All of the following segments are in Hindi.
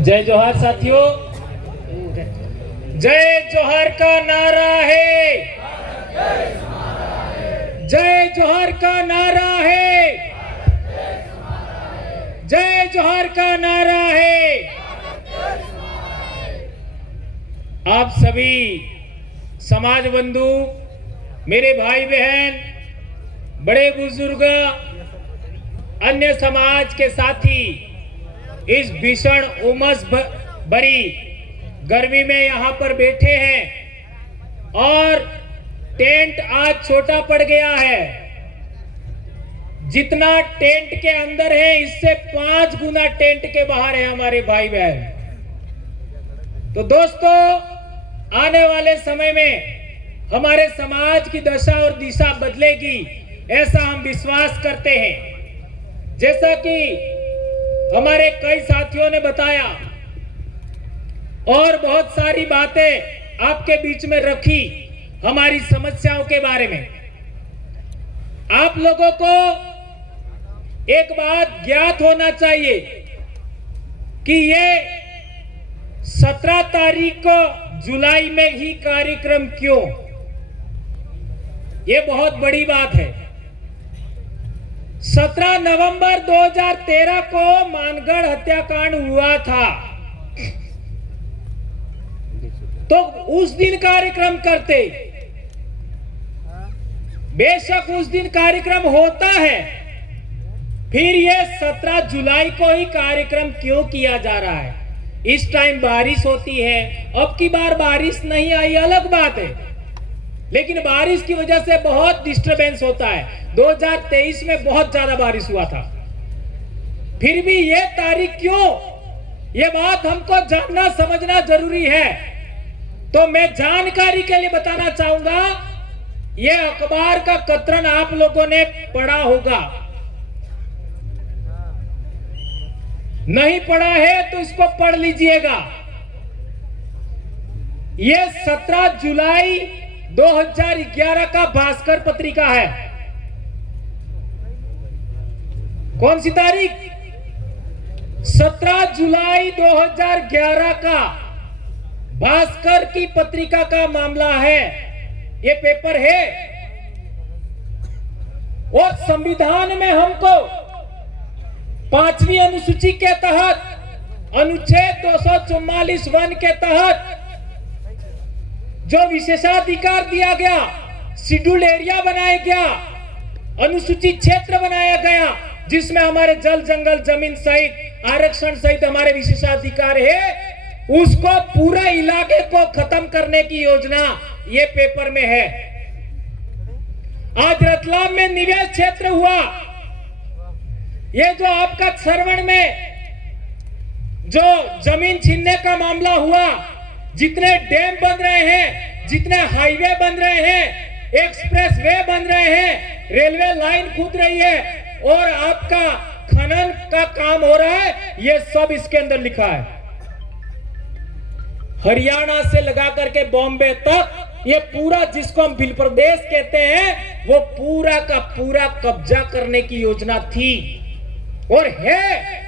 जय जोहार साथियों। जय जोहार का नारा है, जय जोहार का नारा है, जय जोहार का नारा है। आप सभी समाज बंधु, मेरे भाई बहन, बड़े बुजुर्ग, अन्य समाज के साथी इस भीषण उमस भरी गर्मी में यहाँ पर बैठे हैं और टेंट आज छोटा पड़ गया है। जितना टेंट के अंदर है इससे 5 गुना टेंट के बाहर है हमारे भाई बहन। तो दोस्तों, आने वाले समय में हमारे समाज की दशा और दिशा बदलेगी, ऐसा हम विश्वास करते हैं। जैसा कि हमारे कई साथियों ने बताया और बहुत सारी बातें आपके बीच में रखी हमारी समस्याओं के बारे में। आप लोगों को एक बात ज्ञात होना चाहिए कि ये 17 तारीख को जुलाई में ही कार्यक्रम क्यों, ये बहुत बड़ी बात है। 17 नवंबर 2013 को मानगढ़ हत्याकांड हुआ था, तो उस दिन कार्यक्रम करते। बेशक उस दिन कार्यक्रम होता है, फिर ये 17 जुलाई को ही कार्यक्रम क्यों किया जा रहा है? इस टाइम बारिश होती है, अब की बार बारिश नहीं आई अलग बात है, लेकिन बारिश की वजह से बहुत डिस्टरबेंस होता है। 2023 में बहुत ज्यादा बारिश हुआ था, फिर भी ये तारीख क्यों, ये बात हमको जानना समझना जरूरी है। तो मैं जानकारी के लिए बताना चाहूंगा, ये अखबार का कतरन आप लोगों ने पढ़ा होगा, नहीं पढ़ा है तो इसको पढ़ लीजिएगा। ये 17 जुलाई 2011 का भास्कर पत्रिका है। कौन सी तारीख? 17 जुलाई 2011 का भास्कर की पत्रिका का मामला है, ये पेपर है। और संविधान में हमको 5वीं अनुसूची के तहत अनुच्छेद 244(1) के तहत जो विशेषाधिकार दिया गया, शेड्यूल एरिया बनाया गया, अनुसूचित क्षेत्र बनाया गया, जिसमें हमारे जल जंगल जमीन सहित आरक्षण सहित हमारे विशेषाधिकार है, उसको पूरा इलाके को खत्म करने की योजना ये पेपर में है। आज रतलाम में निवेश क्षेत्र हुआ, ये जो आपका सरवण में जो जमीन छीनने का मामला हुआ, जितने डैम बन रहे हैं, जितने हाईवे बन रहे हैं, एक्सप्रेस वे बन रहे हैं, रेलवे लाइन कूद रही है और आपका खनन का काम हो रहा है, ये सब इसके अंदर लिखा है। हरियाणा से लगा करके बॉम्बे तक ये पूरा, जिसको हम भिल प्रदेश कहते हैं, वो पूरा का पूरा कब्जा करने की योजना थी और है।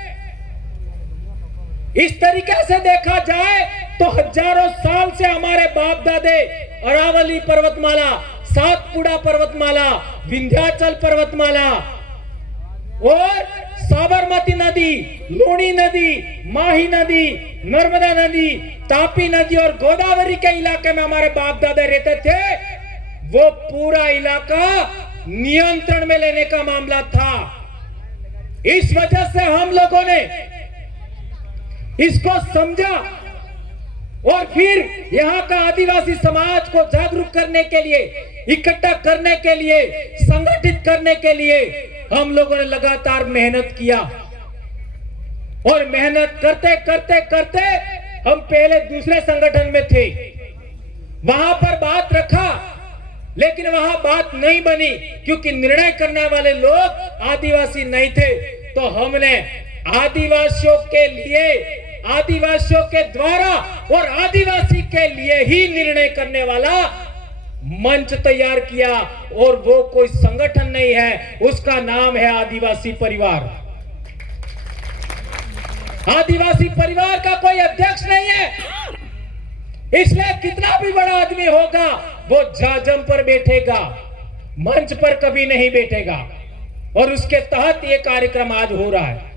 इस तरीके से देखा जाए तो हजारों साल से हमारे बाप दादे अरावली पर्वतमाला, सातपुड़ा पर्वतमाला, विंध्याचल पर्वतमाला और साबरमती नदी, लूणी नदी, माही नदी, नर्मदा नदी, तापी नदी और गोदावरी के इलाके में हमारे बाप दादा रहते थे। वो पूरा इलाका नियंत्रण में लेने का मामला था। इस वजह से हम लोगों ने इसको समझा और फिर यहाँ का आदिवासी समाज को जागरूक करने के लिए, इकट्ठा करने के लिए, संगठित करने के लिए हम लोगों ने लगातार मेहनत किया। और मेहनत करते करते करते हम पहले दूसरे संगठन में थे, वहां पर बात रखा, लेकिन वहां बात नहीं बनी क्योंकि निर्णय करने वाले लोग आदिवासी नहीं थे। तो हमने आदिवासियों के लिए, आदिवासियों के द्वारा और आदिवासी के लिए ही निर्णय करने वाला मंच तैयार किया, और वो कोई संगठन नहीं है, उसका नाम है आदिवासी परिवार। आदिवासी परिवार का कोई अध्यक्ष नहीं है, इसलिए कितना भी बड़ा आदमी होगा वो जाजम पर बैठेगा, मंच पर कभी नहीं बैठेगा। और उसके तहत ये कार्यक्रम आज हो रहा है।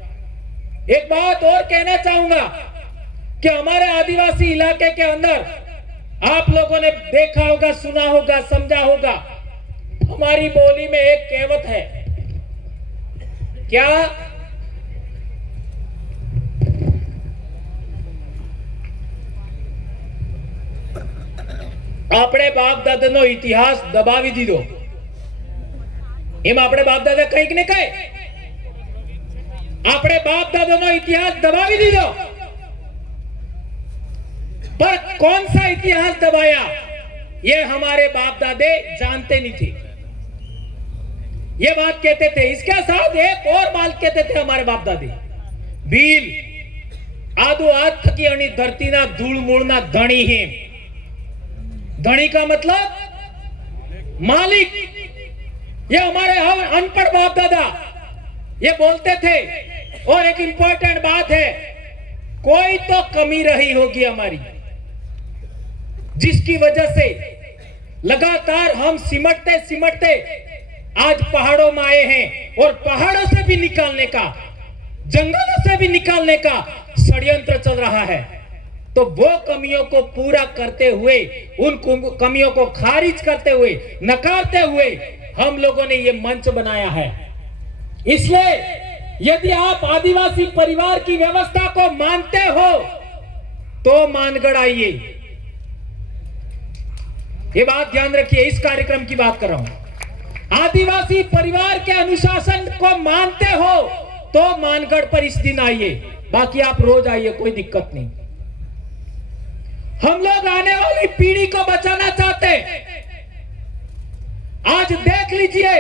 एक बात और कहना चाहूंगा कि हमारे आदिवासी इलाके के अंदर आप लोगों ने देखा होगा, सुना होगा, समझा होगा, हमारी बोली में एक कहावत है, क्या? આપણે બાપ દાદાનો ઇતિહાસ દબાવી દીધો, એમ આપણે બાપ દાદા કંઈક ને કંઈ આપણે બાપ દાદાનો ઇતિહાસ દબાવી દીધો, पर कौन सा इतिहास दबाया ये हमारे बाप दादे जानते नहीं थे। ये बात कहते थे। इसके साथ एक और बात कहते थे हमारे बाप दादे, बील आदो आज थकी अणी धरती ना धूल मूल ना धनी है। धनी का मतलब मालिक। ये हमारे अनपढ़ बाप दादा ये बोलते थे। और एक इंपॉर्टेंट बात है, कोई तो कमी रही होगी हमारी, जिसकी वजह से लगातार हम सिमटते सिमटते आज पहाड़ों में आए हैं। और पहाड़ों से भी निकालने का, जंगलों से भी निकालने का षड्यंत्र चल रहा है। तो वो कमियों को पूरा करते हुए, उन कमियों को खारिज करते हुए, नकारते हुए हम लोगों ने ये मंच बनाया है। इसलिए यदि आप आदिवासी परिवार की व्यवस्था को मानते हो तो मानगढ़ आइए। ये बात ध्यान रखिए, इस कार्यक्रम की बात कर रहा हूं। आदिवासी परिवार के अनुशासन को मानते हो तो मानगढ़ पर इस दिन आइए, बाकी आप रोज आइए, कोई दिक्कत नहीं। हम लोग आने वाली पीढ़ी को बचाना चाहते हैं। आज देख लीजिए,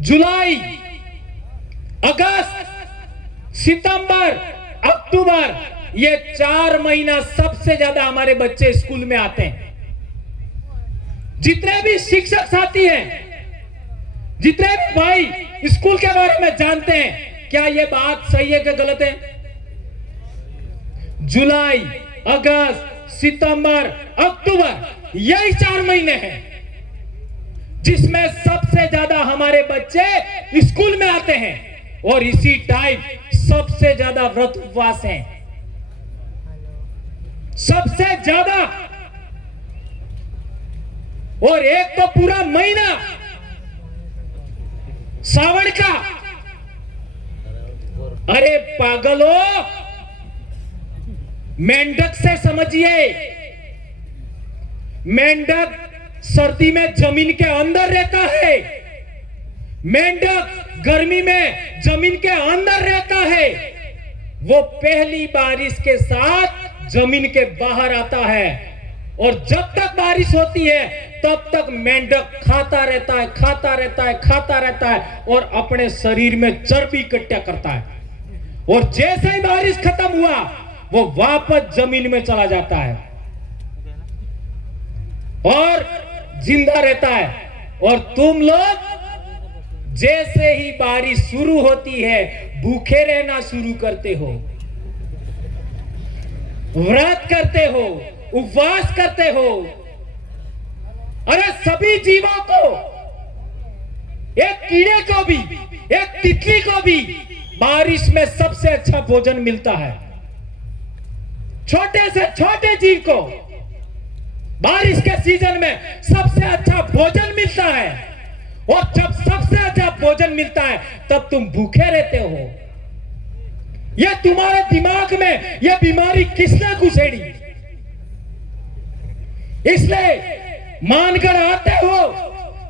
जुलाई, अगस्त, सितंबर, अक्टूबर, ये 4 महीना सबसे ज्यादा हमारे बच्चे स्कूल में आते हैं। जितने भी शिक्षक साथी हैं, जितने भी भाई स्कूल के बारे में जानते हैं, क्या ये बात सही है कि गलत है? जुलाई, अगस्त, सितंबर, अक्टूबर, यही 4 महीने हैं जिसमें सबसे ज्यादा हमारे बच्चे स्कूल में आते हैं। और इसी टाइम सबसे ज्यादा व्रत उपवास हैं, सबसे ज्यादा। और एक तो पूरा महीना सावन का। अरे पागलो, मेंढक से समझिए, मेंढक सर्दी में जमीन के अंदर रहता है, मेंढक गर्मी में जमीन के अंदर रहता है। वो पहली बारिश के साथ जमीन के बाहर आता है। और जब तक बारिश होती है तब तक मेंढक खाता रहता है, खाता रहता है, खाता रहता है और अपने शरीर में चर्बी इकट्ठा करता है। और जैसे ही बारिश खत्म हुआ वो वापस जमीन में चला जाता है और जिंदा रहता है। और तुम लोग जैसे ही बारिश शुरू होती है भूखे रहना शुरू करते हो, व्रत करते हो, उपवास करते हो। अरे सभी जीवों को, एक कीड़े को भी, एक तितली को भी बारिश में सबसे अच्छा भोजन मिलता है। छोटे से छोटे जीव को बारिश के सीजन में सबसे अच्छा भोजन मिलता है। और जब सबसे अच्छा भोजन मिलता है तब तुम भूखे रहते हो। यह तुम्हारे दिमाग में यह बीमारी किसने घुसेड़ी? इसलिए मानगढ़ आते हो,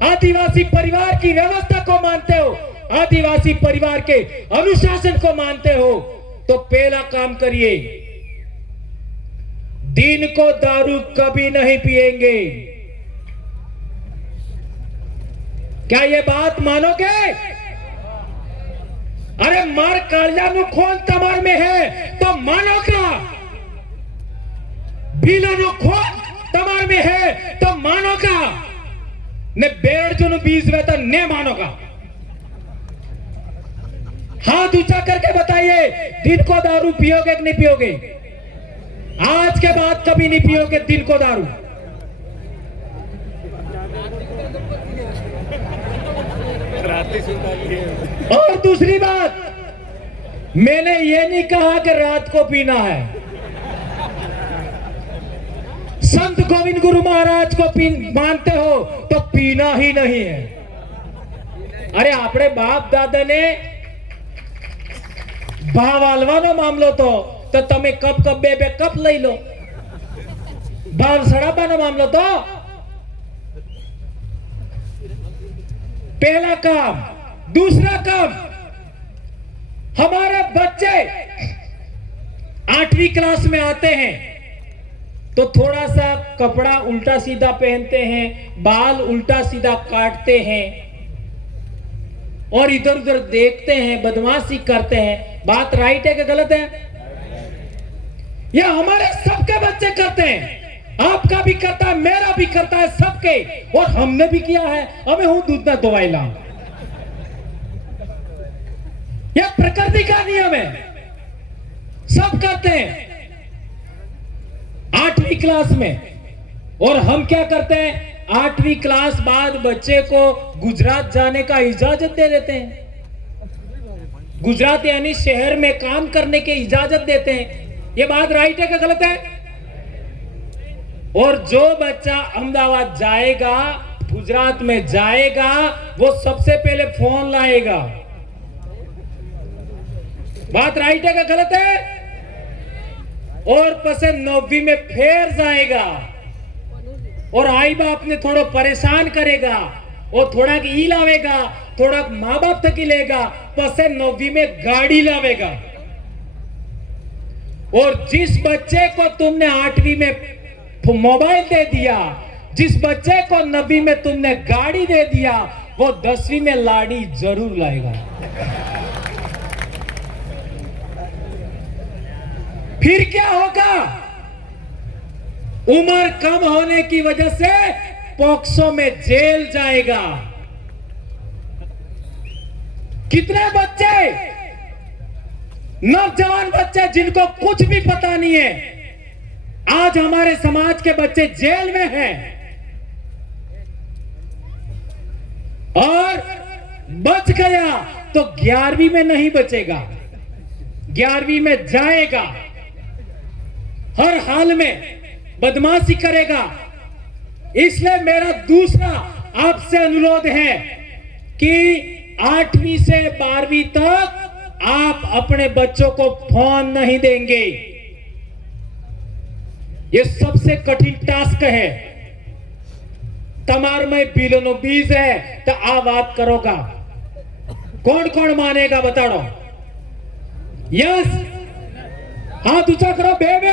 आदिवासी परिवार की व्यवस्था को मानते हो, आदिवासी परिवार के अनुशासन को मानते हो, तो पहला काम करिए, दिन को दारू कभी नहीं पिएंगे। क्या ये बात मानोगे? अरे मार कालिया नु खून तमार में है तो मानोगा, बीला नु खून तमार में है तो मानोगा, ने बेड़ जो बीज रहता ने मानोगा। हाथ ऊंचा करके बताइए, दिन को दारू पियोगे कि नहीं पियोगे? आज के बाद कभी नहीं पियोगे दिन को दारू। और दूसरी बात, मैंने ये नहीं कहा कि रात को पीना है। संत गोविंद गुरु महाराज को मानते हो तो पीना ही नहीं है। अरे આપણે બાપ દાદાને ભાવ આલવાનો મામલો તો તમે કપ કપ બે કપ લઈ લો। ભાવ સડાવવાનો મામલો તો पहला काम। दूसरा काम, हमारे बच्चे 8वीं क्लास में आते हैं तो थोड़ा सा कपड़ा उल्टा सीधा पहनते हैं, बाल उल्टा सीधा काटते हैं और इधर उधर देखते हैं, बदमाशी करते हैं। बात राइट है कि गलत है? यह हमारे सबके बच्चे करते हैं, आपका भी करता है, मेरा भी करता है, सबके। और हमने भी किया है। हमें हूं दूध ना दवाईला, यह प्रकृति का नियम है, सब करते हैं 8वीं क्लास में। और हम क्या करते हैं, 8वीं क्लास बाद बच्चे को गुजरात जाने का इजाजत दे देते हैं। गुजरात यानी शहर में काम करने की इजाजत देते हैं। यह बात राइट है कि गलत है? और जो बच्चा अहमदाबाद जाएगा, गुजरात में जाएगा, वो सबसे पहले फोन लाएगा। बात राइट है कि गलत है? और पसे 9वीं में फिर जाएगा और आई बाप ने थोड़ा परेशान करेगा और थोड़ा ई लावेगा, थोड़ा माँ बाप तक ही लेगा, पसे 9वीं में गाड़ी लावेगा। और जिस बच्चे को तुमने 8वीं में मोबाइल दे दिया, जिस बच्चे को 9वीं में तुमने गाड़ी दे दिया, वो 10वीं में लाड़ी जरूर लाएगा। फिर क्या होगा? उम्र कम होने की वजह से पॉक्सो में जेल जाएगा। कितने बच्चे, नौजवान बच्चे जिनको कुछ भी पता नहीं है, आज हमारे समाज के बच्चे जेल में हैं। और बच गया तो 11वीं में नहीं बचेगा, 11वीं में जाएगा, हर हाल में बदमाशी करेगा। इसलिए मेरा दूसरा आपसे अनुरोध है कि 8वीं से 12वीं तक आप अपने बच्चों को फोन नहीं देंगे। ये सबसे कठिन टास्क है। तमार में बिलोनो बीज है तो आ बात करोगा, कौन कौन मानेगा बताओ? यस, हाथ ऊंचा करो बेबे।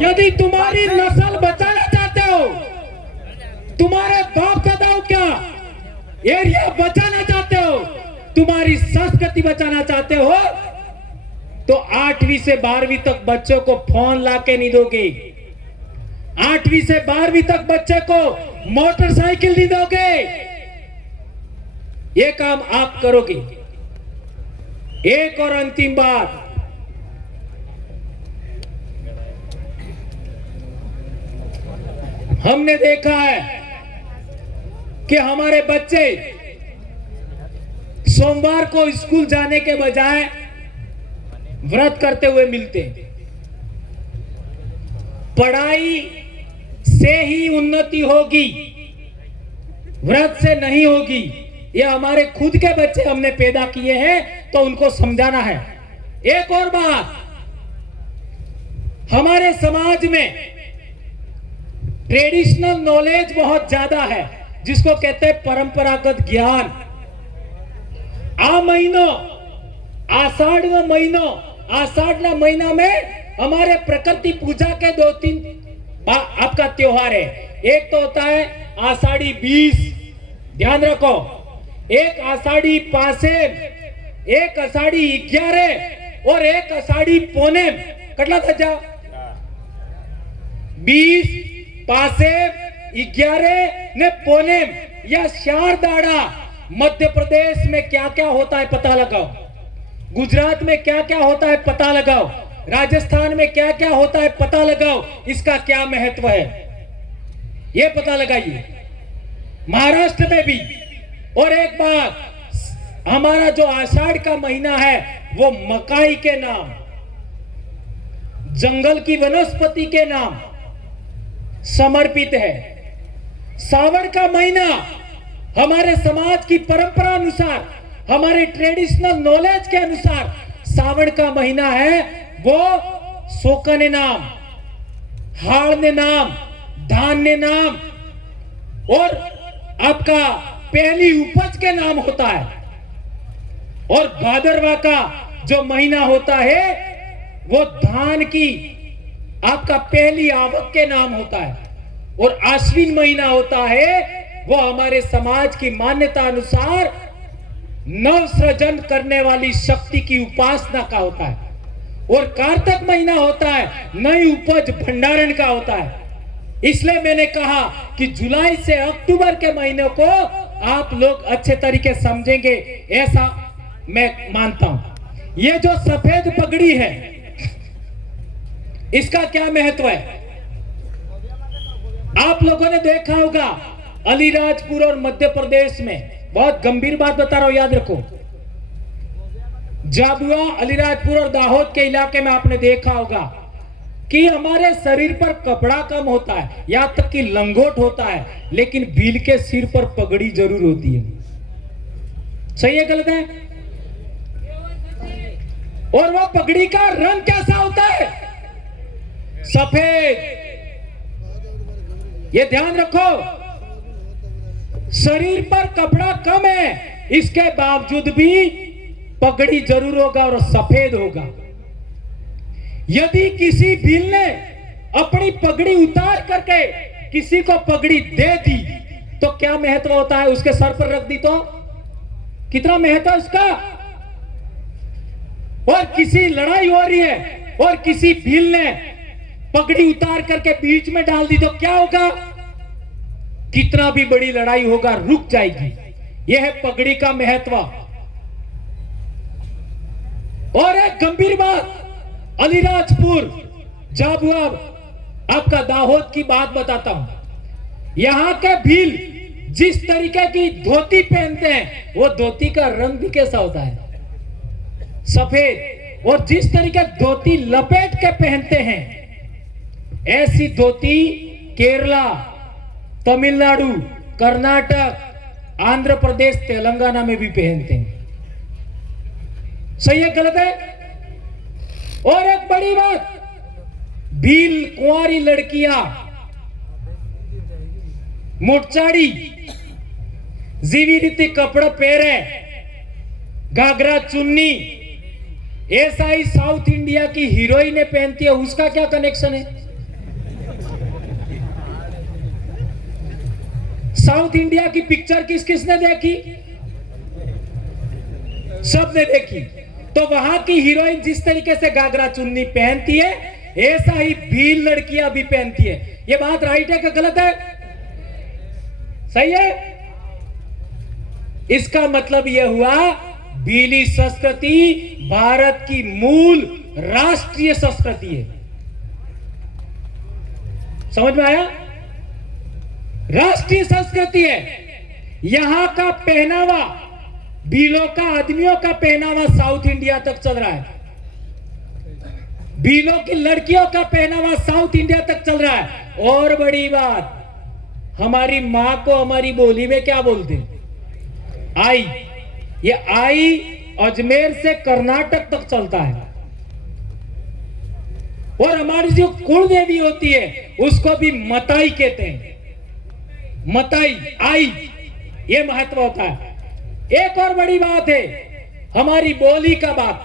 यदि तुम्हारी नस्ल बचाना चाहते हो, तुम्हारे बाप दादाओं क्या एरिया बचाना चाहते हो, तुम्हारी संस्कृति बचाना चाहते हो, तो 8वीं से 12वीं तक बच्चों को फोन लाके नहीं दोगे। 8वीं से 12वीं तक बच्चे को मोटरसाइकिल नहीं दोगे। ये काम आप करोगे। एक और अंतिम बात, हमने देखा है कि हमारे बच्चे सोमवार को स्कूल जाने के बजाय व्रत करते हुए मिलते हैं। पढ़ाई से ही उन्नति होगी, व्रत से नहीं होगी। ये हमारे खुद के बच्चे हमने पैदा किए हैं तो उनको समझाना है। एक और बात, हमारे समाज में ट्रेडिशनल नॉलेज बहुत ज्यादा है, जिसको कहते हैं परंपरागत ज्ञान। आ महीनो आषाढ़ का महीनो, आषाढ़ ना महीना में हमारे प्रकृति पूजा के 2-3 आपका त्योहार है। एक तो होता है आषाढ़ी 20, ध्यान रखो, एक आषाढ़ी पासेम, एक आषाढ़ी 11 और एक आषाढ़ी पोनेम। कटला था जा 20 पासेम 11 ने पोनेम या 4 दाड़ा मध्य प्रदेश में क्या क्या होता है पता लगाओ, गुजरात में क्या क्या होता है पता लगाओ, राजस्थान में क्या क्या होता है पता लगाओ, इसका क्या महत्व है यह पता लगाइए। महाराष्ट्र में भी। और एक बात, हमारा जो आषाढ़ का महीना है वो मकाई के नाम, जंगल की वनस्पति के नाम समर्पित है। सावन का महीना हमारे समाज की परंपरा अनुसार, हमारे ट्रेडिशनल नॉलेज के अनुसार सावन का महीना है वो सोकने नाम, हाड़ने नाम, धान्य नाम और आपका पहली उपज के नाम होता है। और भादरवा का जो महीना होता है वो धान की आपका पहली आवक के नाम होता है। और आश्विन महीना होता है वो हमारे समाज की मान्यता अनुसार नव सृजन करने वाली शक्ति की उपासना का होता है। और कार्तिक महीना होता है नई उपज भंडारण का होता है। इसलिए मैंने कहा कि जुलाई से अक्टूबर के महीने को आप लोग अच्छे तरीके समझेंगे, ऐसा मैं मानता हूं। ये जो सफेद पगड़ी है इसका क्या महत्व है? आप लोगों ने देखा होगा अलीराजपुर और मध्य प्रदेश में, बहुत गंभीर बात बता रहा हूं, याद रखो। झाबुआ, अलीराजपुर और दाहोद के इलाके में आपने देखा होगा कि हमारे शरीर पर कपड़ा कम होता है, यहां तक कि लंगोट होता है, लेकिन भील के सिर पर पगड़ी जरूर होती है। सही है गलत है? और वह पगड़ी का रंग कैसा होता है? सफेद। ये ध्यान रखो, शरीर पर कपड़ा कम है, इसके बावजूद भी पगड़ी जरूर होगा और सफेद होगा। यदि किसी भील ने अपनी पगड़ी उतार करके किसी को पगड़ी दे दी तो क्या महत्व होता है? उसके सर पर रख दी तो कितना महत्व है उसका? और किसी लड़ाई हो रही है और किसी भील ने पगड़ी उतार करके बीच में डाल दी तो क्या होगा? कितना भी बड़ी लड़ाई होगा रुक जाएगी। यह है पगड़ी का महत्व। और एक गंभीर बात, अलीराजपुर, झाबुआ, आपका दाहोद की बात बताता हूं। यहां के भील जिस तरीके की धोती पहनते हैं वो धोती का रंग भी कैसा होता है? सफेद। और जिस तरीके धोती लपेट के पहनते हैं ऐसी धोती केरला, तमिलनाडु, कर्नाटक, आंध्र प्रदेश, तेलंगाना में भी पहनते हैं। सही है गलत है? और एक बड़ी बात, भील कुंवारी लड़कियां मोटचाड़ी जीवी रीति कपड़े पहरे, घाघरा चुन्नी, ऐसा ही साउथ इंडिया की हीरोइनें पहनती है। उसका क्या कनेक्शन है? साउथ इंडिया की पिक्चर किस किसने देखी? सबने देखी। तो वहां की हीरोइन जिस तरीके से घाघरा चुन्नी पहनती है ऐसा ही भील लड़कियां भी पहनती है। ये बात राइट है कि गलत है? सही है? इसका मतलब यह हुआ भीली संस्कृति भारत की मूल राष्ट्रीय संस्कृति है। समझ में आया? राष्ट्रीय संस्कृति है। यहां का पहनावा, भीलों का, आदमियों का पहनावा साउथ इंडिया तक चल रहा है। भीलों की लड़कियों का पहनावा साउथ इंडिया तक चल रहा है। और बड़ी बात, हमारी मां को हमारी बोली में क्या बोलते हैं? आई। ये आई अजमेर से कर्नाटक तक चलता है। और हमारी जो कुल देवी होती है उसको भी मताई कहते हैं। मताई, आई, ये महत्व होता है। एक और बड़ी बात है हमारी बोली का बात।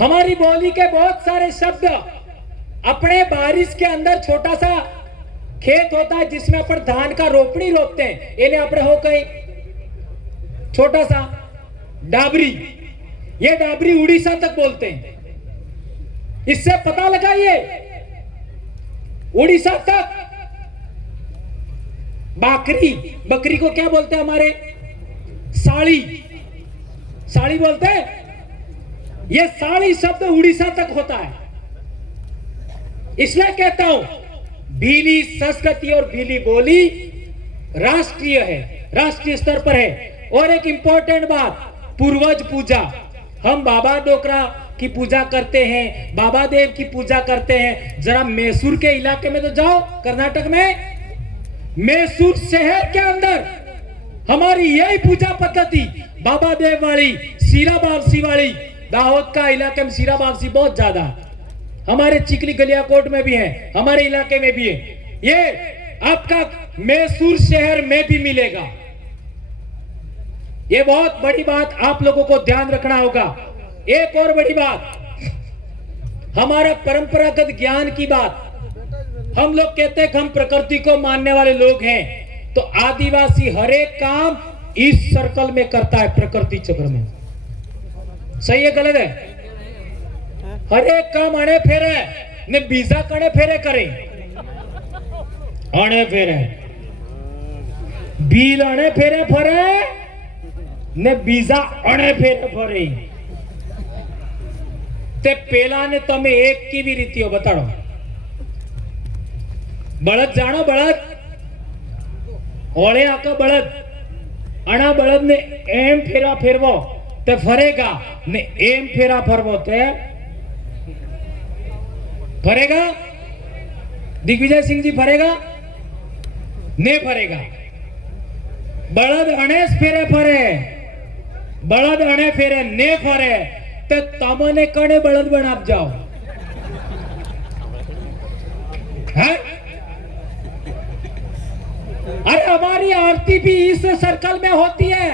हमारी बोली के बहुत सारे शब्द, अपने बारिश के अंदर छोटा सा खेत होता है जिसमें अपन धान का रोपनी रोपते हैं, इन्हें अपने हो गए छोटा सा डाबरी। ये डाबरी उड़ीसा तक बोलते हैं। इससे पता लगाइए उड़ीसा तक। बकरी, बकरी को क्या बोलते हैं हमारे? साड़ी, साड़ी बोलते हैं, ये साड़ी शब्द उड़ीसा तक होता है। इसलिए कहता हूं भीली संस्कृति और भीली बोली राष्ट्रीय है, राष्ट्रीय स्तर पर है। और एक इंपॉर्टेंट बात, पूर्वज पूजा, हम बाबा डोकरा की पूजा करते हैं, बाबा देव की पूजा करते हैं। जरा मैसूर के इलाके में तो जाओ, कर्नाटक में मैसूर शहर के अंदर हमारी यही पूजा पद्धति बाबा देव वाली, सीरा बावसी वाली। दाहोद का इलाके में सीरा बावसी बहुत ज्यादा, हमारे चिकली गलियाकोट में भी है, हमारे इलाके में भी है। ये आपका मैसूर शहर में भी मिलेगा। ये बहुत बड़ी बात आप लोगों को ध्यान रखना होगा। एक और बड़ी बात, हमारा परंपरागत ज्ञान की बात। हम लोग कहते हैं कि हम प्रकृति को मानने वाले लोग हैं, तो आदिवासी हर एक काम इस सर्कल में करता है, प्रकृति चक्र में। सही है गलत है? हर एक काम अणे फेरे ने बीजा कणे फेरे करें, अणे फेरे बील अणे फेरे फरे ने बीजा अणे फेरे फरे। ते पेला ने तमे एक की भी रीतियों बताड़ो। बळद जानो, बळद ओळे आका बळद, अणा बळद ने एम फेरा फेरवो ते फरेगा ने एम फेरा फरवो ते फरेगा। दिग्विजय सिंह जी फरेगा ने फरेगा। बळद अणेस फेरे फरे, बळद अणे फेरे ने फरे, तो तमने कणे बळद बनाप जाओ है? अरे हमारी आरती भी इस सर्कल में होती है,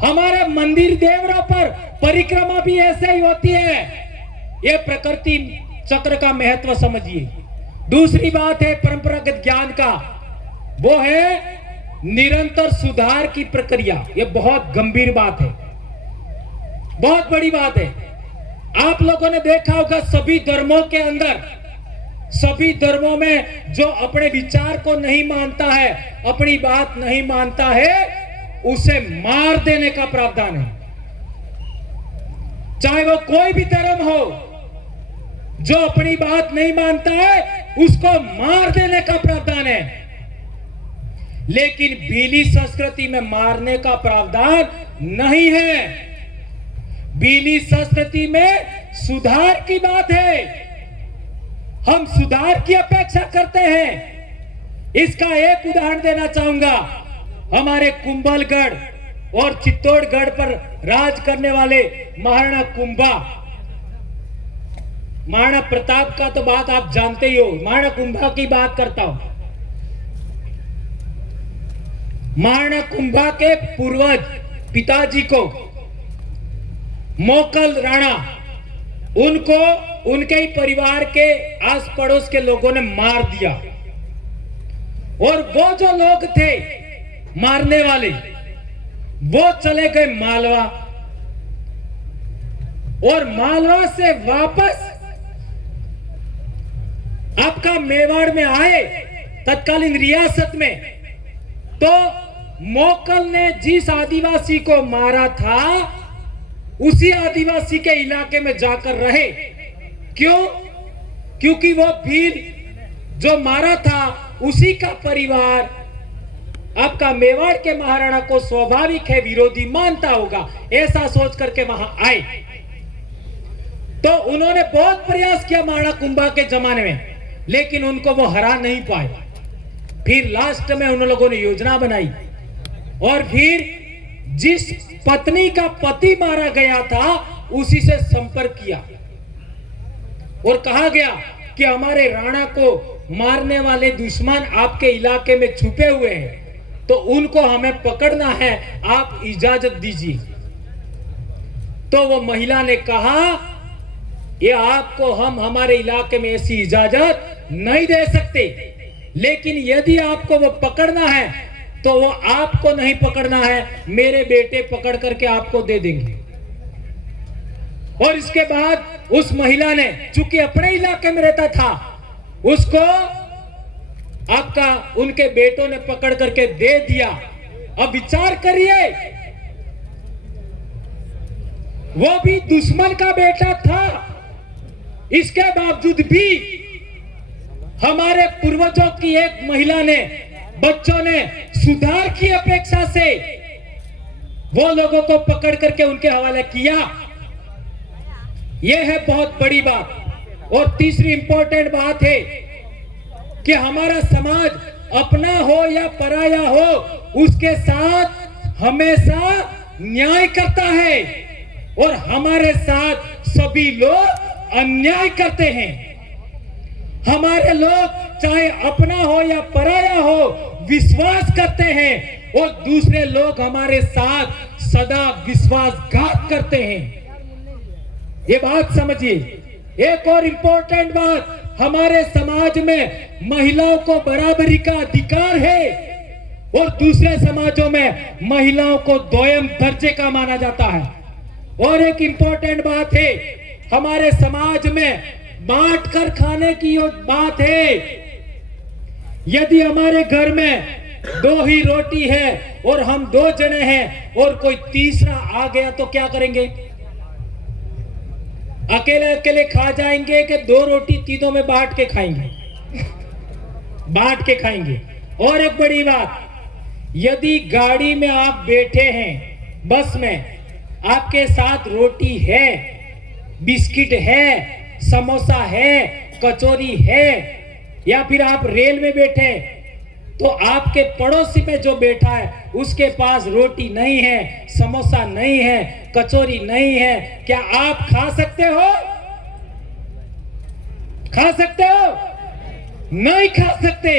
हमारे मंदिर देवरों पर परिक्रमा भी ऐसे ही होती है। ये प्रकृति चक्र का महत्व समझिए। दूसरी बात है परंपरागत ज्ञान का, वो है निरंतर सुधार की प्रक्रिया। ये बहुत गंभीर बात है, बहुत बड़ी बात है। आप लोगों ने देखा होगा सभी धर्मों के अंदर, सभी धर्मों में जो अपने विचार को नहीं मानता है, अपनी बात नहीं मानता है, उसे मार देने का प्रावधान है। चाहे वो कोई भी धर्म हो, जो अपनी बात नहीं मानता है उसको मार देने का प्रावधान है। लेकिन भीली संस्कृति में मारने का प्रावधान नहीं है। भीली संस्कृति में सुधार की बात है, हम सुधार की अपेक्षा करते हैं। इसका एक उदाहरण देना चाहूंगा। हमारे कुंभलगढ़ और चित्तौड़गढ़ पर राज करने वाले महाराणा कुंभा, महाराणा प्रताप का तो बात आप जानते ही हो, महाराणा कुंभा की बात करता हूं। महाराणा कुंभा के पूर्वज पिताजी को मोकल राणा, उनको उनके ही परिवार के आस पड़ोस के लोगों ने मार दिया। और वो जो लोग थे मारने वाले, वो चले गए मालवा, और मालवा से वापस आपका मेवाड़ में आए, तत्कालीन रियासत में। तो मोकल ने जिस आदिवासी को मारा था, उसी आदिवासी के इलाके में जाकर रहे। क्यों? क्योंकि वो भील जो मारा था, उसी का परिवार आपका मेवाड़ के महाराणा को स्वाभाविक है विरोधी मानता होगा, ऐसा सोच करके वहां आए। तो उन्होंने बहुत प्रयास किया महाराणा कुंभा के जमाने में, लेकिन उनको वो हरा नहीं पाए। फिर लास्ट में उन लोगों ने योजना बनाई, और फिर जिस पत्नी का पति मारा गया था उसी से संपर्क किया, और कहा गया कि हमारे राणा को मारने वाले दुश्मन आपके इलाके में छुपे हुए हैं, तो उनको हमें पकड़ना है, आप इजाजत दीजिए। तो वो महिला ने कहा, ये आपको हम हमारे इलाके में ऐसी इजाजत नहीं दे सकते, लेकिन यदि आपको वो पकड़ना है तो वो आपको नहीं पकड़ना है, मेरे बेटे पकड़ करके आपको दे देंगे। और इसके बाद उस महिला ने, चूंकि अपने इलाके में रहता था, उसको आपका उनके बेटों ने पकड़ करके दे दिया। अब विचार करिए, वो भी दुश्मन का बेटा था, इसके बावजूद भी हमारे पूर्वजों की एक महिला ने, बच्चों ने सुधार की अपेक्षा से वो लोगों को पकड़ करके उनके हवाले किया। यह है बहुत बड़ी बात। और तीसरी इंपॉर्टेंट बात है कि हमारा समाज अपना हो या पराया हो, उसके साथ हमेशा न्याय करता है और हमारे साथ सभी लोग अन्याय करते हैं। हमारे लोग चाहे अपना हो या पराया हो विश्वास करते हैं और दूसरे लोग हमारे साथ सदा विश्वासघात करते हैं। ये बात समझिए। एक और इंपॉर्टेंट बात, हमारे समाज में महिलाओं को बराबरी का अधिकार है और दूसरे समाजों में महिलाओं को दोयम दर्जे का माना जाता है। और एक इंपॉर्टेंट बात है, हमारे समाज में बांट कर खाने की बात है। यदि हमारे घर में 2 ही रोटी है और हम 2 जने हैं और कोई तीसरा आ गया तो क्या करेंगे? अकेले अकेले खा जाएंगे कि 2 रोटी तीनों में बांट के खाएंगे? बांट के खाएंगे। और एक बड़ी बात, यदि गाड़ी में आप बैठे हैं, बस में, आपके साथ रोटी है, बिस्किट है, समोसा है, कचौरी है, या फिर आप रेल में बैठे तो आपके पड़ोसी में जो बैठा है उसके पास रोटी नहीं है, समोसा नहीं है, कचौरी नहीं है, क्या आप खा सकते हो? खा सकते हो? नहीं खा सकते।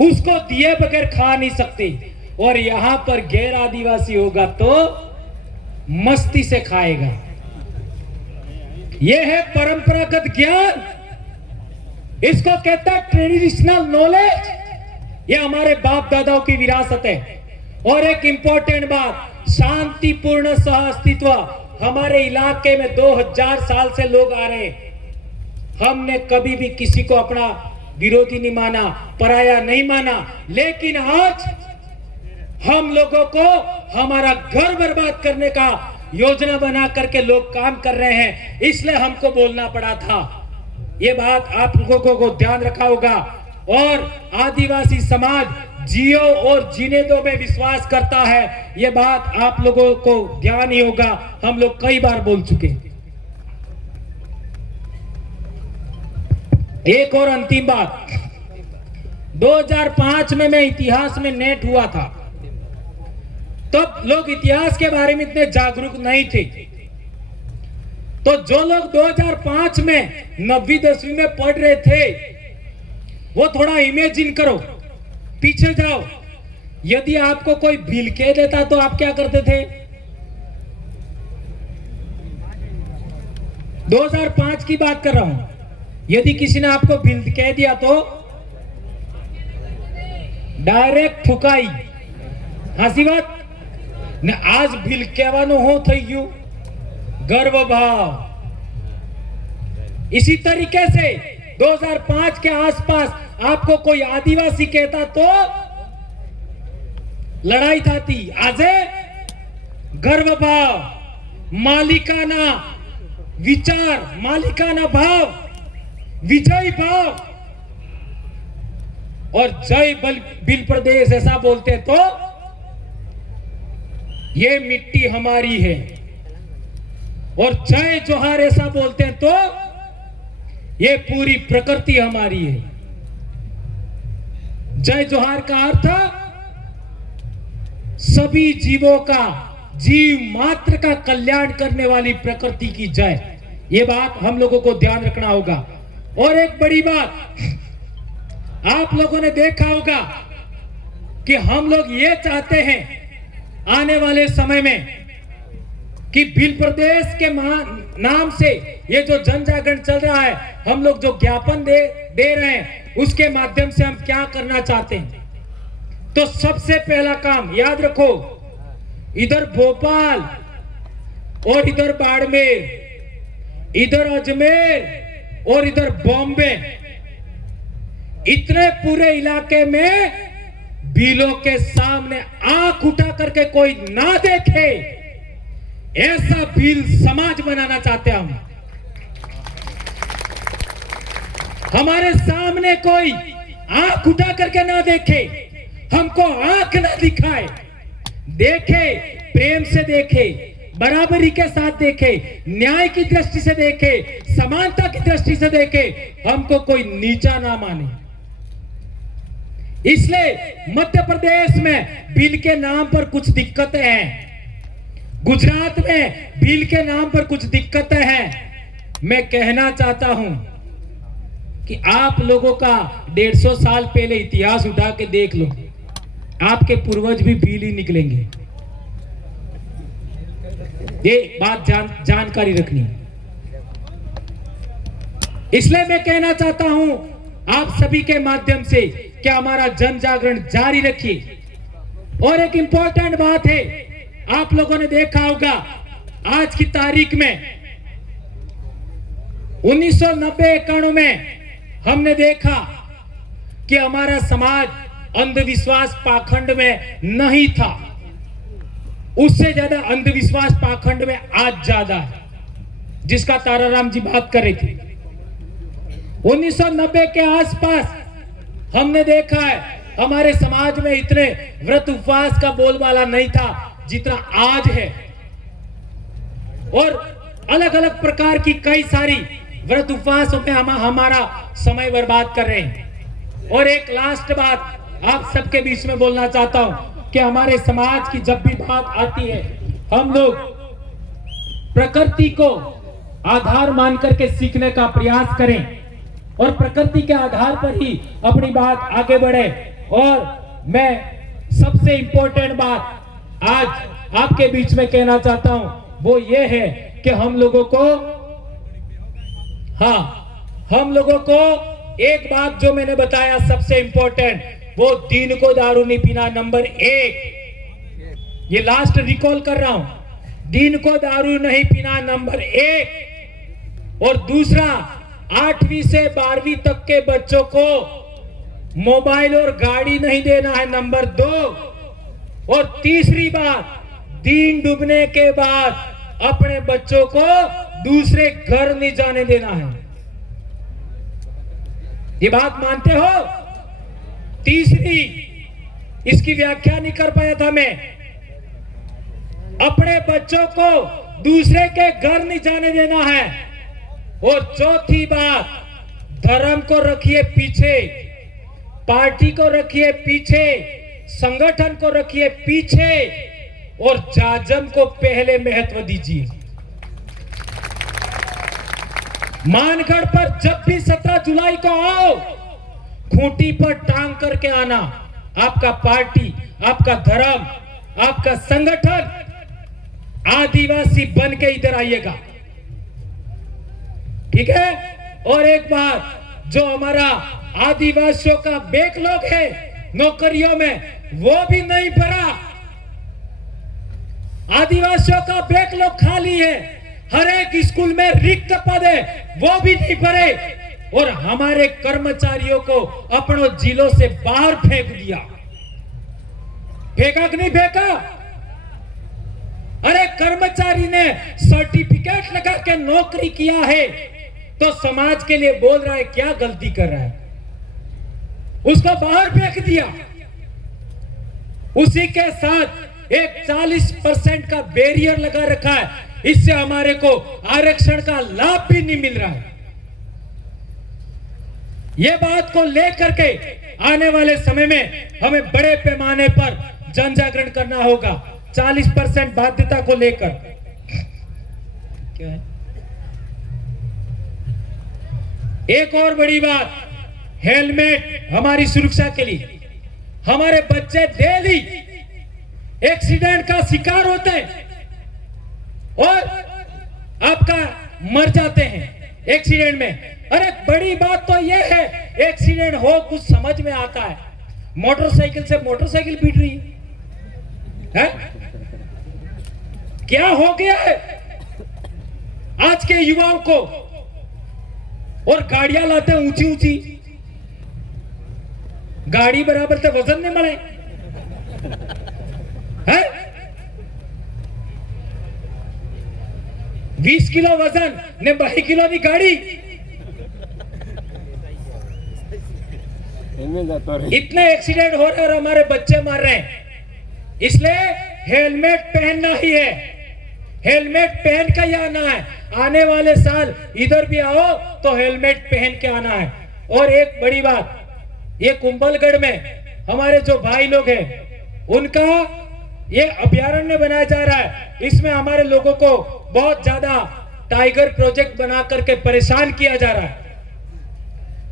उसको दिए बगैर खा नहीं सकते। और यहां पर गैर आदिवासी होगा तो मस्ती से खाएगा। यह है परंपरागत ज्ञान, इसको कहता है ट्रेडिशनल नॉलेज। ये हमारे बाप दादाओं की विरासत है। और एक इंपॉर्टेंट बात, शांतिपूर्ण सह अस्तित्व। हमारे इलाके में 2000 साल से लोग आ रहे हैं। हमने कभी भी किसी को अपना विरोधी नहीं माना, पराया नहीं माना। लेकिन आज हम लोगों को हमारा घर बर्बाद करने का योजना बना करके लोग काम कर रहे हैं, इसलिए हमको बोलना पड़ा था। ये बात आप लोगों को ध्यान रखा होगा। और आदिवासी समाज जियो और जीने दो में विश्वास करता है, ये बात आप लोगों को ध्यान ही होगा, हम लोग कई बार बोल चुके। एक और अंतिम बात, 2005 में मैं इतिहास में नेट हुआ था, तब लोग इतिहास के बारे में इतने जागरूक नहीं थे। तो जो लोग 2005 में 9वीं 10वीं में पढ़ रहे थे, वो थोड़ा इमेजिन करो, पीछे जाओ। यदि आपको कोई बिल कह देता तो आप क्या करते थे? 2005 की बात कर रहा हूं। यदि किसी ने आपको बिल कह दिया तो डायरेक्ट ठुकाई, हंसी बात ने। आज बिल कहवानो हो થઈ ગયું गर्व भाव। इसी तरीके से 2005 के आसपास आपको कोई आदिवासी कहता तो लड़ाई थाती। आजे गर्व भाव, मालिकाना विचार, मालिकाना भाव, विजय भाव और जय बिल प्रदेश ऐसा बोलते तो ये मिट्टी हमारी है। और जय जोहार ऐसा बोलते हैं तो ये पूरी प्रकृति हमारी है। जय जोहार का अर्थ सभी जीवों का, जीव मात्र का कल्याण करने वाली प्रकृति की जय। ये बात हम लोगों को ध्यान रखना होगा। और एक बड़ी बात, आप लोगों ने देखा होगा कि हम लोग ये चाहते हैं आने वाले समय में कि भील प्रदेश के नाम से ये जो जन जागरण चल रहा है, हम लोग जो ज्ञापन दे रहे हैं, उसके माध्यम से हम क्या करना चाहते हैं। तो सबसे पहला काम याद रखो, इधर भोपाल और इधर बाड़मेर, इधर अजमेर और इधर बॉम्बे, इतने पूरे इलाके में बिलों के सामने आंख उठा करके कोई ना देखे, ऐसा बिल समाज बनाना चाहते हैं हम। हमारे सामने कोई आंख उठा करके ना देखे, हमको आंख ना दिखाए, देखे प्रेम से देखे, बराबरी के साथ देखे, न्याय की दृष्टि से देखे, समानता की दृष्टि से देखे, हमको कोई नीचा ना माने। इसलिए मध्य प्रदेश में बिल के नाम पर कुछ दिक्कतें हैं, गुजरात में बिल के नाम पर कुछ दिक्कतें हैं। मैं कहना चाहता हूं कि आप लोगों का 150 साल पहले इतिहास उठा के देख लो, आपके पूर्वज भी बिल ही निकलेंगे। ये बात जानकारी रखनी। इसलिए मैं कहना चाहता हूं आप सभी के माध्यम से कि हमारा जन जागरण जारी रखिए। और एक इंपॉर्टेंट बात है, आप लोगों ने देखा होगा आज की तारीख में 1990-91 में हमने देखा कि हमारा समाज अंधविश्वास पाखंड में नहीं था, उससे ज्यादा अंधविश्वास पाखंड में आज ज्यादा है, जिसका ताराराम जी बात कर रहे थे। 1990 के आसपास हमने देखा है हमारे समाज में इतने व्रत उपवास का बोलबाला नहीं था जितना आज है, और अलग अलग प्रकार की कई सारी व्रत उपवासों में हम हमारा समय बर्बाद कर रहे हैं। और एक लास्ट बात आप सबके बीच में बोलना चाहता हूं कि हमारे समाज की जब भी बात आती है, हम लोग प्रकृति को आधार मान करके सीखने का प्रयास करें और प्रकृति के आधार पर ही अपनी बात आगे बढ़े। और मैं सबसे इंपॉर्टेंट बात आज आपके बीच में कहना चाहता हूं वो ये है कि हम लोगों को एक बात जो मैंने बताया सबसे इंपॉर्टेंट, वो दिन को दारू नहीं पीना, नंबर 1। ये लास्ट रिकॉल कर रहा हूं, दिन को दारू नहीं पीना नंबर 1। और दूसरा, 8वीं से 12वीं तक के बच्चों को मोबाइल और गाड़ी नहीं देना है, नंबर 2। और तीसरी बात, दिन डूबने के बाद अपने बच्चों को दूसरे घर नहीं जाने देना है। ये बात मानते हो? तीसरी, इसकी व्याख्या नहीं कर पाया था मैं, अपने बच्चों को दूसरे के घर नहीं जाने देना है। और चौथी बात, धर्म को रखिए पीछे, पार्टी को रखिए पीछे, संगठन को रखिए पीछे, और जाजम को पहले महत्व दीजिए। मानगढ़ पर जब भी 17 जुलाई को आओ, खूंटी पर टांग करके आना, आपका पार्टी, आपका धर्म, आपका संगठन, आदिवासी बन के इधर आइएगा, ठीक है? और एक बात, जो हमारा आदिवासियों का बैकलॉग है नौकरियों में, वो भी नहीं भरा। आदिवासियों का बैकलॉग खाली है, हर एक स्कूल में रिक्त पद है, वो भी नहीं भरे। और हमारे कर्मचारियों को अपनों जिलों से बाहर फेंक दिया। फेंका कि नहीं फेंका? अरे कर्मचारी ने सर्टिफिकेट लगा के नौकरी किया है तो समाज के लिए बोल रहा है, क्या गलती कर रहा है? उसको बाहर फेंक दिया। उसी के साथ एक 40% का बैरियर लगा रखा है, इससे हमारे को आरक्षण का लाभ भी नहीं मिल रहा है। ये बात को लेकर के आने वाले समय में हमें बड़े पैमाने पर जन जागरण करना होगा, 40% बाध्यता को लेकर। क्या है? एक और बड़ी बात, हेलमेट हमारी सुरक्षा के लिए। हमारे बच्चे डेली एक्सीडेंट का शिकार होते हैं और आपका मर जाते हैं एक्सीडेंट में। अरे बड़ी बात तो यह है, एक्सीडेंट हो कुछ समझ में आता है, मोटरसाइकिल से मोटरसाइकिल पीट रही है? क्या हो गया है आज के युवाओं को? और गाड़ियां लाते हैं ऊंची ऊंची, गाड़ी बराबर से वजन नहीं मिले। 20 किलो वजन ने 22 किलो की गाड़ी, इतने एक्सीडेंट हो रहे हैं और हमारे बच्चे मर रहे हैं। इसलिए हेलमेट पहनना ही है, हेलमेट पहन के ही आना है। आने वाले साल इधर भी आओ तो हेलमेट पहन के आना है। और एक बड़ी बात, ये कुंभलगढ़ में हमारे जो भाई लोग हैं उनका ये अभयारण्य बनाया जा रहा है। इसमें हमारे लोगों को बहुत ज्यादा टाइगर प्रोजेक्ट बना करके परेशान किया जा रहा है।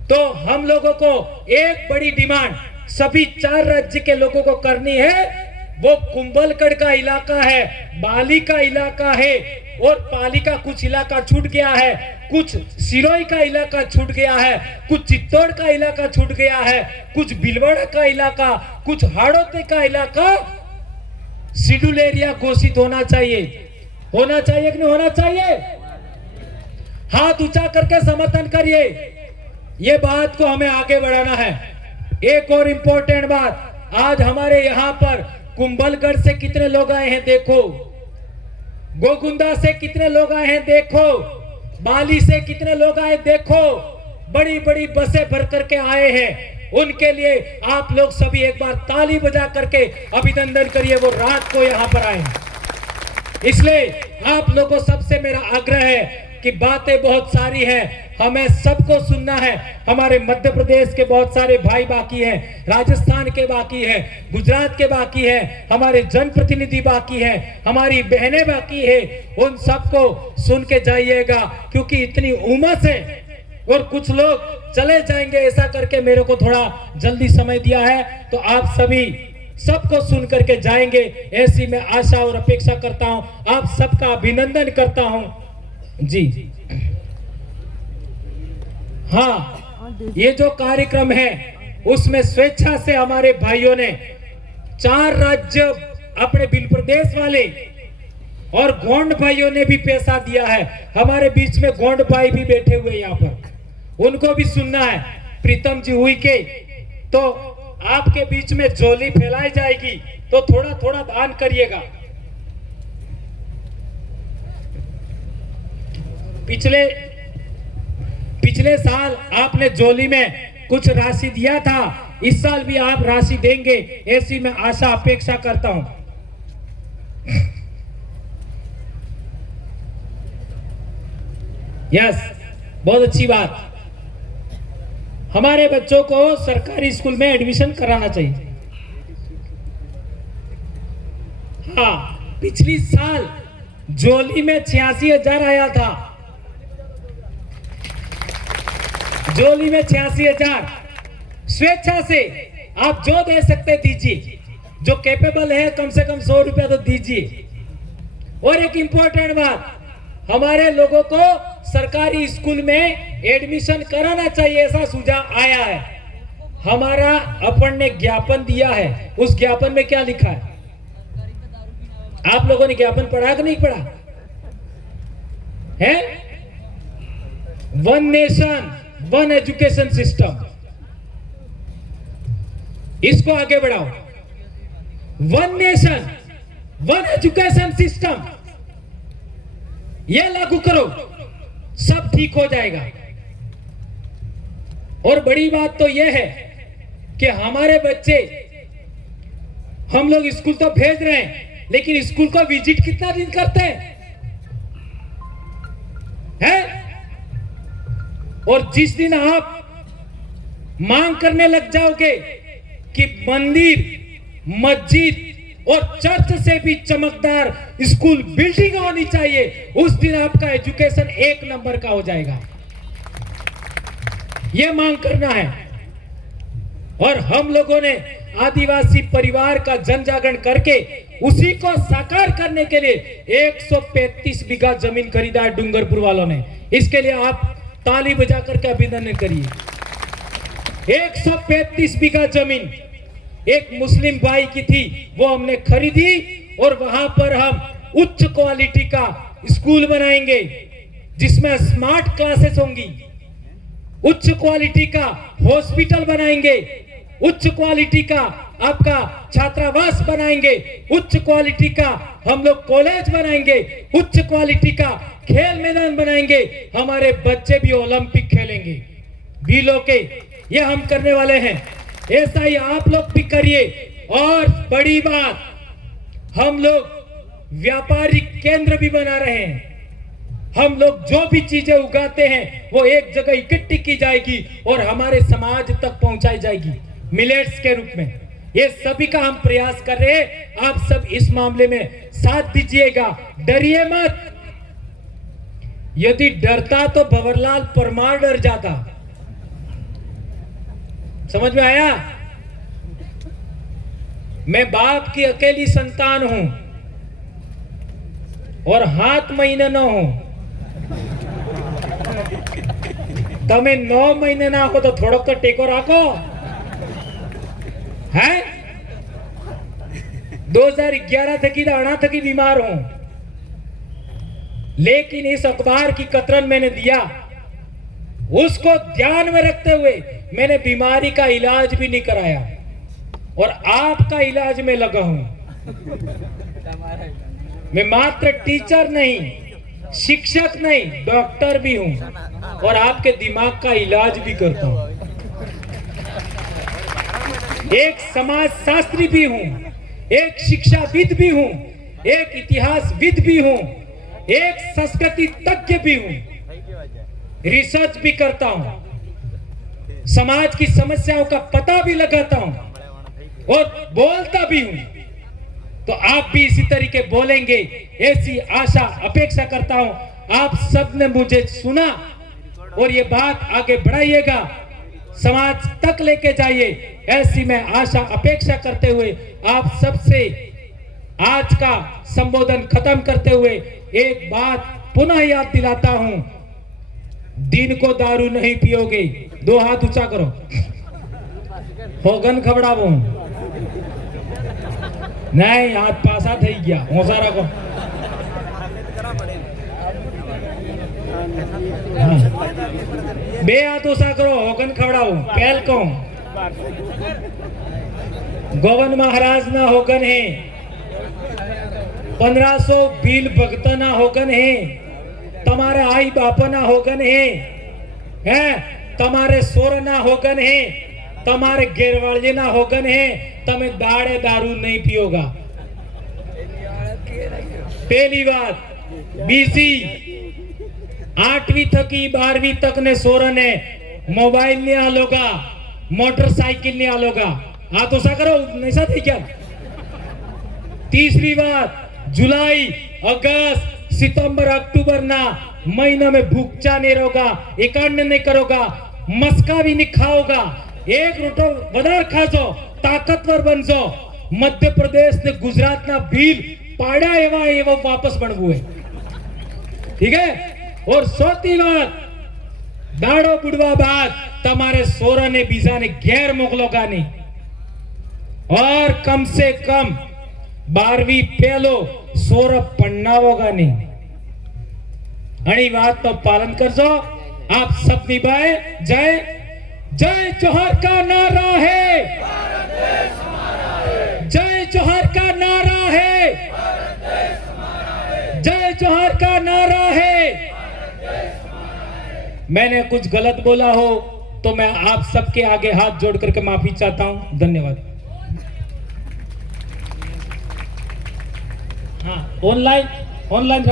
तो हम लोगों को एक बड़ी डिमांड सभी 4 राज्य के लोगों को करनी है, वो कुंभलगढ़ का इलाका है, बाली का इलाका है और पाली का कुछ इलाका छूट गया है, कुछ सिरोही का इलाका छूट गया है, कुछ चित्तौड़ का इलाका छूट गया है, कुछ भीलवाड़ा का इलाका, कुछ हाड़ौती का इलाका शेड्यूल एरिया घोषित होना चाहिए। होना चाहिए कि नहीं होना चाहिए? हाथ ऊंचा करके समर्थन करिए। ये बात को हमें आगे बढ़ाना है। एक और इंपॉर्टेंट बात, आज हमारे यहाँ पर कुंभलगढ़ से कितने लोग आए हैं देखो, गोकुंदा से कितने लोग आए हैं देखो, बाली से कितने लोग आए देखो, बड़ी बड़ी बसें भर करके आए हैं। उनके लिए आप लोग सभी एक बार ताली बजा करके अभिनंदन करिए, वो रात को यहाँ पर आए। इसलिए आप लोगों सबसे मेरा आग्रह है कि बातें बहुत सारी हैं, हमें सबको सुनना है। हमारे मध्य प्रदेश के बहुत सारे भाई बाकी हैं, राजस्थान के बाकी हैं, गुजरात के बाकी हैं, हमारे जनप्रतिनिधि बाकी हैं, हमारी बहनें बाकी है। उन सबको सुन के जाइएगा, क्योंकि इतनी उमस है और कुछ लोग चले जाएंगे ऐसा करके मेरे को थोड़ा जल्दी समय दिया है, तो आप सभी सबको सुन करके जाएंगे, ऐसी मैं आशा और अपेक्षा करता हूं। आप सबका अभिनंदन करता हूं जी। हाँ, ये जो कार्यक्रम है उसमें स्वेच्छा से हमारे भाइयों ने 4 राज्य अपने बिल प्रदेश वाले और गोंड भाइयों ने भी पैसा दिया है। हमारे बीच में गोंड भाई भी बैठे हुए यहाँ पर, उनको भी सुनना है। प्रीतम जी हुई के तो आपके बीच में झोली फैलाई जाएगी, तो थोड़ा थोड़ा दान करिएगा। पिछले साल आपने झोली में कुछ राशि दिया था, इस साल भी आप राशि देंगे, ऐसी मैं आशा अपेक्षा करता हूं। यस, बहुत अच्छी बात। हमारे बच्चों को सरकारी स्कूल में एडमिशन कराना चाहिए। हाँ, पिछली साल झोली में 86,000 आया था, झोली में 86,000। स्वेच्छा से आप जो दे सकते दीजिए, जो कैपेबल है कम से कम 100 रुपया तो दीजिए। और एक इंपॉर्टेंट बात, हमारे लोगों को सरकारी स्कूल में एडमिशन कराना चाहिए, ऐसा सुझाव आया है। हमारा अपन ने ज्ञापन दिया है, उस ज्ञापन में क्या लिखा है? आप लोगों ने ज्ञापन पढ़ा कि नहीं पढ़ा है? 1 नेशन 1 एजुकेशन सिस्टम, इसको आगे बढ़ाओ। 1 नेशन 1 एजुकेशन सिस्टम, यह लागू करो, सब ठीक हो जाएगा। और बड़ी बात तो यह है कि हमारे बच्चे, हम लोग स्कूल तो भेज रहे हैं, लेकिन स्कूल को विजिट कितना दिन करते हैं? और जिस दिन आप मांग करने लग जाओगे कि मंदिर, मस्जिद और चर्च से भी चमकदार स्कूल बिल्डिंग होनी चाहिए, उस दिन आपका एजुकेशन 1 नंबर का हो जाएगा। यह मांग करना है। और हम लोगों ने आदिवासी परिवार का जन जागरण करके उसी को साकार करने के लिए 135 बीघा जमीन खरीदा है डूंगरपुर वालों ने। इसके लिए आप ताली बजा करके अभिनंदन करिए। 135 बीघा जमीन एक मुस्लिम भाई की थी, वो हमने खरीदी और वहां पर हम उच्च क्वालिटी का स्कूल बनाएंगे जिसमें स्मार्ट क्लासेस होंगी, उच्च क्वालिटी का हॉस्पिटल बनाएंगे, उच्च क्वालिटी का आपका छात्रावास बनाएंगे, उच्च क्वालिटी का हम लोग कॉलेज बनाएंगे, उच्च क्वालिटी का खेल मैदान बनाएंगे, हमारे बच्चे भी ओलंपिक खेलेंगे भीलों के, ये हम करने वाले हैं। ऐसा ही आप लोग भी करिए। और बड़ी बात, हम लोग व्यापारिक केंद्र भी बना रहे हैं। हम लोग जो भी चीजें उगाते हैं वो एक जगह इकट्ठी की जाएगी और हमारे समाज तक पहुंचाई जाएगी मिलेट्स के रूप में। ये सभी का हम प्रयास कर रहे हैं। आप सब इस मामले में साथ दीजिएगा, डरिए मत। यदि डरता तो भंवरलाल परमार डर जाता। समझ में आया? मैं बाप की अकेली संतान हूं और 7 महीने न हूं। તમે 9 મહિને ના હો તો થોડોક તો ટેકો રાખો है। 2011 थकी अणा थकी बीमार हूं, लेकिन इस अखबार की कतरन मैंने दिया, उसको ध्यान में रखते हुए मैंने बीमारी का इलाज भी नहीं कराया और आपका इलाज में लगा हूं। मैं मात्र टीचर नहीं, शिक्षक नहीं, डॉक्टर भी हूं और आपके दिमाग का इलाज भी करता हूं। एक समाज शास्त्री भी हूं, एक शिक्षाविद भी हूं, एक इतिहासविद भी हूं, एक संस्कृति तज्ञ भी हूं, रिसर्च भी करता हूं, समाज की समस्याओं का पता भी लगाता हूं और बोलता भी हूं। तो आप भी इसी तरीके बोलेंगे, ऐसी आशा अपेक्षा करता हूं। आप सब ने मुझे सुना और ये बात आगे बढ़ाइएगा, समाज तक लेके जाइए, ऐसी मैं आशा अपेक्षा करते हुए आप सबसे आज का संबोधन खत्म करते हुए एक बात पुनः याद दिलाता हूं। दिन को दारू नहीं पियोगे, 2 हाथ ऊंचा करो, होगन खबड़ावो नहीं, हाथ पासा थई गया, होसा रखो। बे हाथ ऊंचा करो, होगन खबड़ावो। पहल कहूं, गोवन महाराज ना होगन है, 1500 भील भगत ना होगन है, તમારે आई बापा ना होगन है, તમારે सोर ना होगन है, તમારે घेरवाड़े ना होगन है, तमे दाड़े दारू नहीं पियोगा। पहली बात, बीसी 8वीं थकी 12वीं तक ने सोर ने मोबाइल नहीं आलोगा, मोटरसाइकिल नहीं आलोगा। हाँ तो सा करो, नहीं सा थी क्या? तीसरी बात, जुलाई अगस्त सितंबर अक्टूबर ना महीना में भूखचा नहीं रहोगा, एकांड नहीं करोगा, मस्का भी नहीं खाओगा, एक रोटो वधार खाजो, ताकतवर बनजो। मध्य प्रदेश ने गुजरात ना भील पाड़ा एवं वापस बनवू है, ठीक है? और चौथी बात, दाड़ो बुड़वा बाद तमारे सोरा ने बीजा ने गैर मोकलोगा नहीं और कम से कम 12वीं पहलो सोर पढ़ना होगा नहीं। अणी बात तो पालन करजो। आप सब निभाए। जय जय जोहर का नारा है, जय जोहर का नारा है, जय जोहर का नारा है। मैंने कुछ गलत बोला हो तो मैं आप सबके आगे हाथ जोड़ करके माफी चाहता हूं। धन्यवाद। हाँ, ऑनलाइन